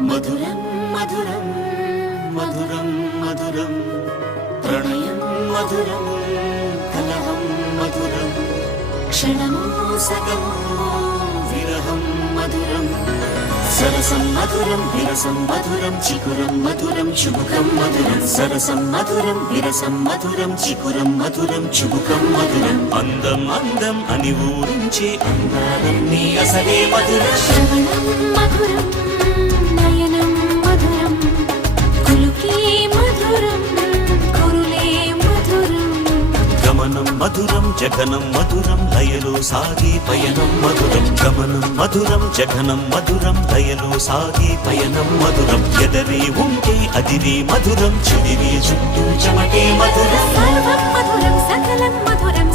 మధురం మధురం మధురం మధురం ప్రణయం మధురం కలహం మధురం క్షణమో సగమో విరహం మధురం సరసం మధురం విరసం మధురం చికురం మధురం చుబుకం మధురం సరసం మధురం విరసం మధురం చికురం మధురం చుబుకం మధురం అందం అందం అని ఊరించే అందాలన్నీ అసలే మధురం శ్రవణం మధురం నయనం మధురం కులుకే మధురం కురులే మధురం గమనం మధురం జగనం మధురం లయలో సాగే పయనం మధురం గమనం మధురం జగనం మధురం లయలో సాగే పయనం మధురం ఎదరే ఉంటే అదిరే మధురం చెదిరే చుట్టూ చెమటే మధురం సర్వం మధురం సకలం మధురం